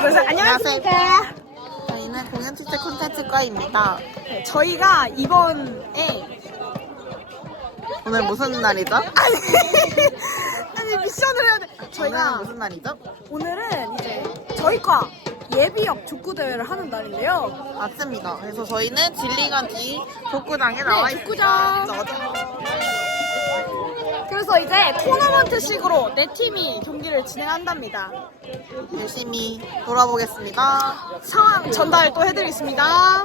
그래서 안녕하십니까. 저희는 공연 취재 콘텐츠과입니다. 네, 저희가 이번에 오늘 무슨 날이죠? 아니 미션을 해야 돼. 저희가 무슨 날이죠? 오늘은 이제 저희 과 예비역 축구 대회를 하는 날인데요. 맞습니다. 그래서 저희는 진리관 뒤 족구장에 나와 있습니다. 네, 축구장. 그래서 이제 토너먼트식으로 네 팀이 경기를 진행한답니다. 열심히 돌아보겠습니다. 상황 전달 또 해드리겠습니다.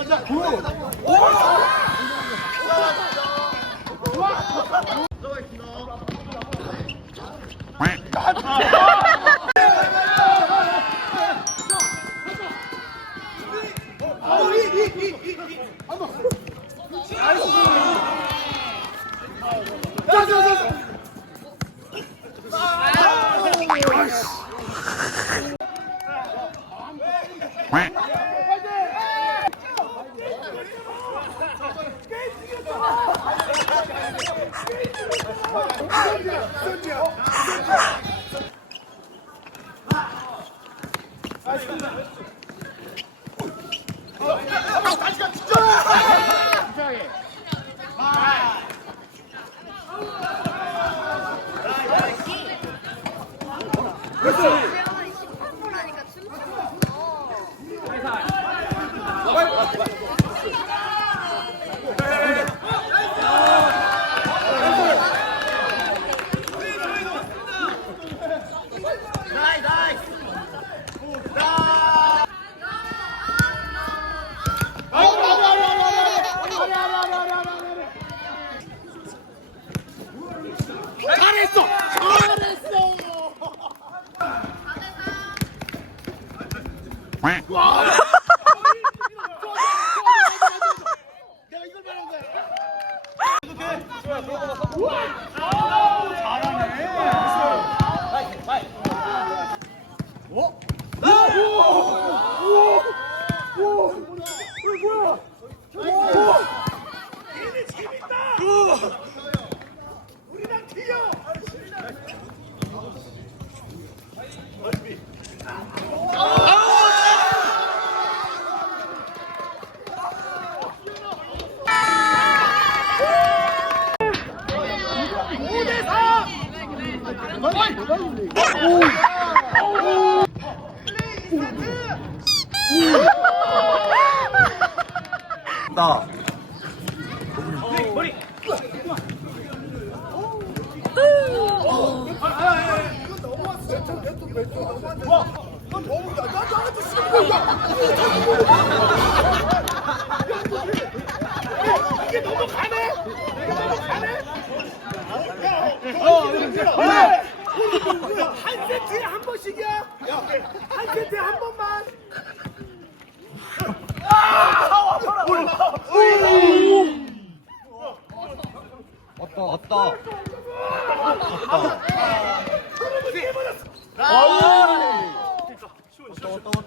자, 구. 잘했어. 잘했어. 내가 이걸 말한 거야. 우리 나한 세트에 한 번씩이야. 한 세트에 한 번만. 왔다 왔다.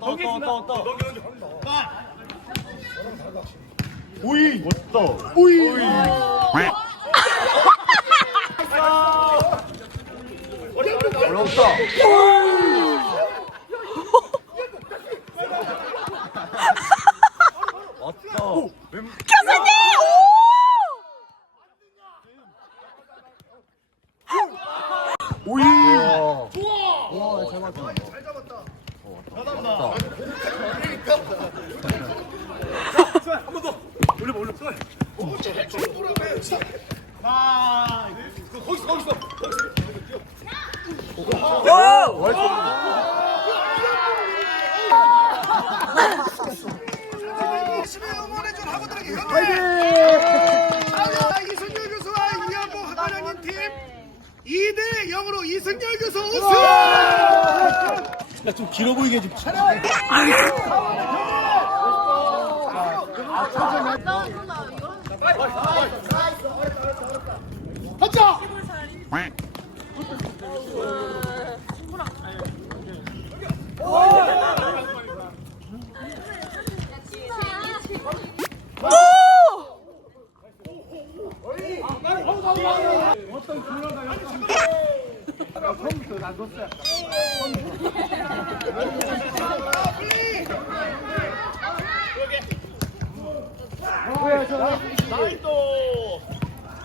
왔다 왔다 왔다. 오이 왔다 오이 어렵다 열심히 응원해준 학우들에게 이승열 교수와 이하보 학과장님 팀 2대 0으로 이승열 교수 우승! 가자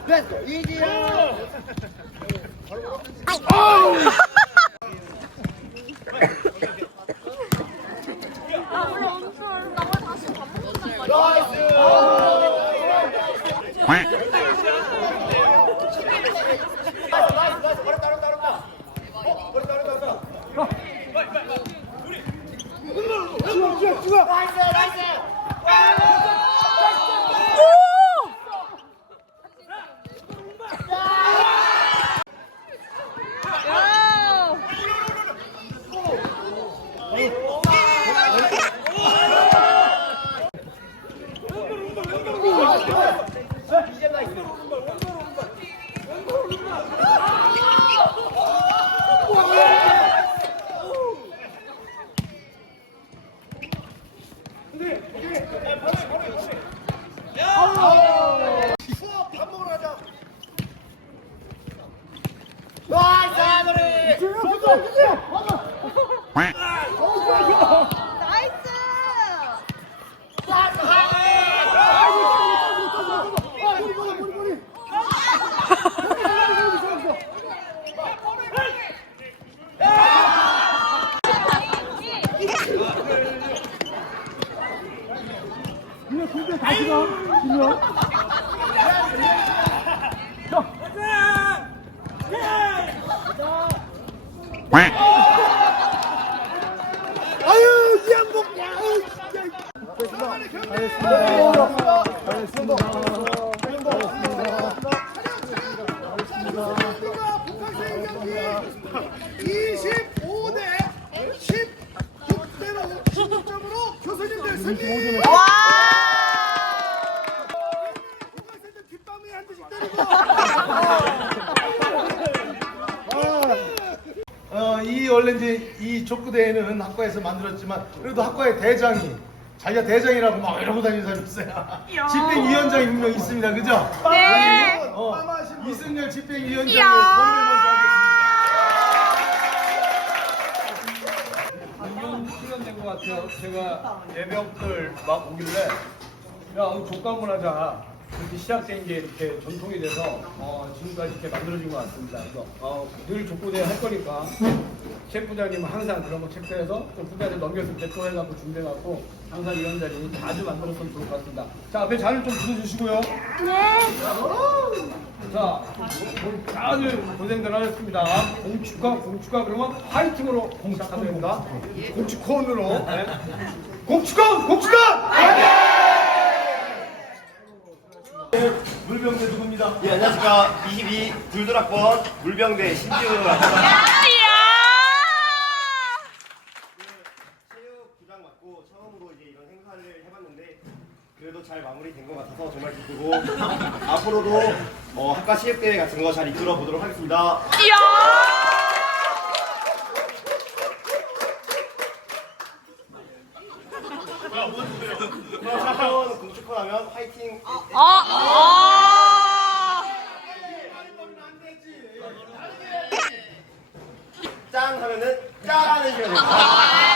나이스! 이지야 아! 밥먹 으러 가자 아유 이한복. 아유 진짜. 알겠습니다. 북한생 경기 25대 16대로 16점으로 교수님들 승리. 북한생들 뒷방에 한 대씩 때리고. 어, 이 원래 이제 이 족구 대회는 학과에서 만들었지만 그래도 학과의 대장이 자기가 대장이라고 막 이러고 다니는 사람이 있어요. 집행위원장이 분명 있습니다, 그죠? 네. 어, 이승열 집행위원장의 선을 먼저 하겠습니다. 작년 수련된 것 같아요. 제가 예병들 막 오길래 야 오늘 족강을 하자. 그렇게 시작된 게 이렇게 전통이 돼서 어, 지금까지 이렇게 만들어진 것 같습니다. 그래서 어, 늘 족구대회 할 거니까 셰프장님은 항상 그런 거 체크해서 좀 후배한테 넘겼을 때 또 해갖고 준비해갖고 항상 이런 자리 자주 만들었으면 좋을 것 같습니다. 자 앞에 자리를 좀 붙여주시고요. 자, 오늘 다들 고생들 하셨습니다. 공축하, 공축하 그러면 화이팅으로 공축하면 됩니다. 공축콘으로. 네. 공축콘, 공축콘! 물병대 누굽니다. 예, 안녕하십니까. 22 불도락번 물병대 신지훈으로 합니다. 체육부장 맡고 처음으로 이제 이런 행사를 해봤는데 그래도 잘 마무리된 것 같아서 정말 기쁘고 앞으로도 어, 학과 시획대회 같은 거 잘 이끌어 보도록 하겠습니다. 그럼 공축권 하면 화이팅 짱 하면은 짱 하는 시간입니다.